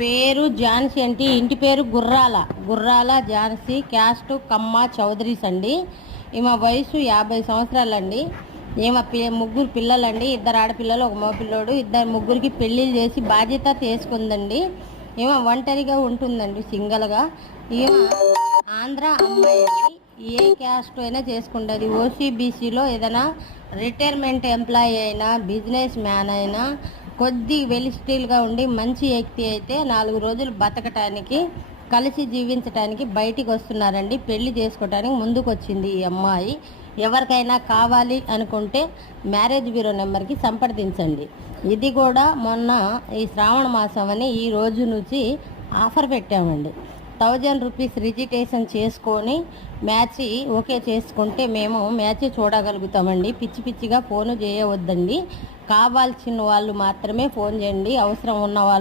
పేరు ఝాన్సీ అంటే ఇంటి పేరు గుర్రాల ఝాన్సీ. క్యాస్ట్ కమ్మ చౌదరీస్ అండి. ఈమె వయసు 50 సంవత్సరాలండి. ఈమె ముగ్గురు పిల్లలండి. 2 ఆడపిల్లలు, 1 మగపిల్లోడు. ముగ్గురికి పెళ్ళిళ్ళు చేసి బాధ్యత తీసుకుందండి. ఈమె ఒంటరిగా ఉంటుందండి, సింగల్గా. ఈమె ఆంధ్ర అమ్మాయి అండి. ఏ క్యాస్ట్ అయినా చేసుకుంటుంది. ఓసీబీసీలో ఏదైనా రిటైర్మెంట్ ఎంప్లాయీ అయినా, బిజినెస్ మ్యాన్ అయినా, కొద్ది వెలిస్టీల్గా ఉండి మంచి వ్యక్తి అయితే 4 రోజులు బతకటానికి, కలిసి జీవించడానికి బయటికి వస్తున్నారండి. పెళ్లి చేసుకోవడానికి ముందుకు వచ్చింది ఈ అమ్మాయి. ఎవరికైనా కావాలి అనుకుంటే మ్యారేజ్ బ్యూరో నెంబర్కి సంప్రదించండి. ఇది కూడా మొన్న ఈ శ్రావణ మాసం అని ఈ రోజు నుంచి ఆఫర్ పెట్టామండి. 1000 రూపీస్ రిజిస్ట్రేషన్ చేసుకొని మ్యాచ్ ఓకే చేసుకుంటే మేము మ్యాచ్ చూడగలుగుతామండి. పిచ్చి పిచ్చిగా ఫోను చేయవద్దండి. కావాల్సిన వాళ్ళు మాత్రమే ఫోన్ చేయండి. అవసరం ఉన్న వాళ్ళు